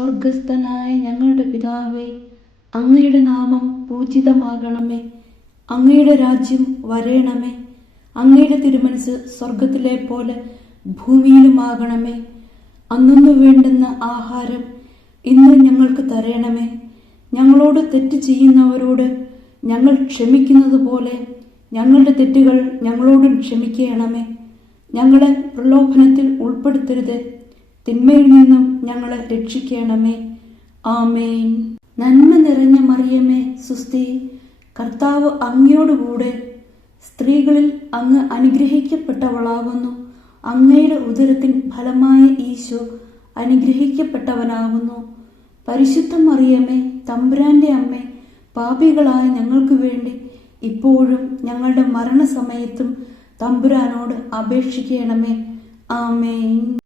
സ്വർഗസ്ഥനായ ഞങ്ങളുടെ പിതാവേ, അങ്ങയുടെ നാമം പൂജിതമാകണമേ. അങ്ങയുടെ രാജ്യം വരേണമേ. അങ്ങയുടെ തിരുമനസ് സ്വർഗത്തിലെ പോലെ ഭൂമിയിലുമാകണമേ. അന്നു വേണ്ടുന്ന ആഹാരം ഇന്ന് ഞങ്ങൾക്ക് തരണമേ. ഞങ്ങളോട് തെറ്റ് ചെയ്യുന്നവരോട് ഞങ്ങൾ ക്ഷമിക്കുന്നത് പോലെ ഞങ്ങളുടെ തെറ്റുകൾ ഞങ്ങളോടും ക്ഷമിക്കണമേ. ഞങ്ങളെ പ്രലോഭനത്തിൽ ഉൾപ്പെടുത്തരുത്, തിന്മയിൽ നിന്നും ഞങ്ങളെ രക്ഷിക്കണമേ. ആമേൻ. നന്മ നിറഞ്ഞ മറിയമേ, സുസ്തി, കർത്താവ് അങ്ങയോടുകൂടെ സ്ത്രീകളിൽ അങ്ങ് അനുഗ്രഹിക്കപ്പെട്ടവളാകുന്നു. അങ്ങയുടെ ഉദരത്തിൻ ഫലമായ ഈശോ അനുഗ്രഹിക്കപ്പെട്ടവനാകുന്നു. പരിശുദ്ധ മറിയമേ, തമ്പുരാന്റെ അമ്മേ, പാപികളായ ഞങ്ങൾക്ക് വേണ്ടി ഇപ്പോഴും ഞങ്ങളുടെ മരണസമയത്തും തമ്പുരാനോട് അപേക്ഷിക്കണമേ. ആമേൻ.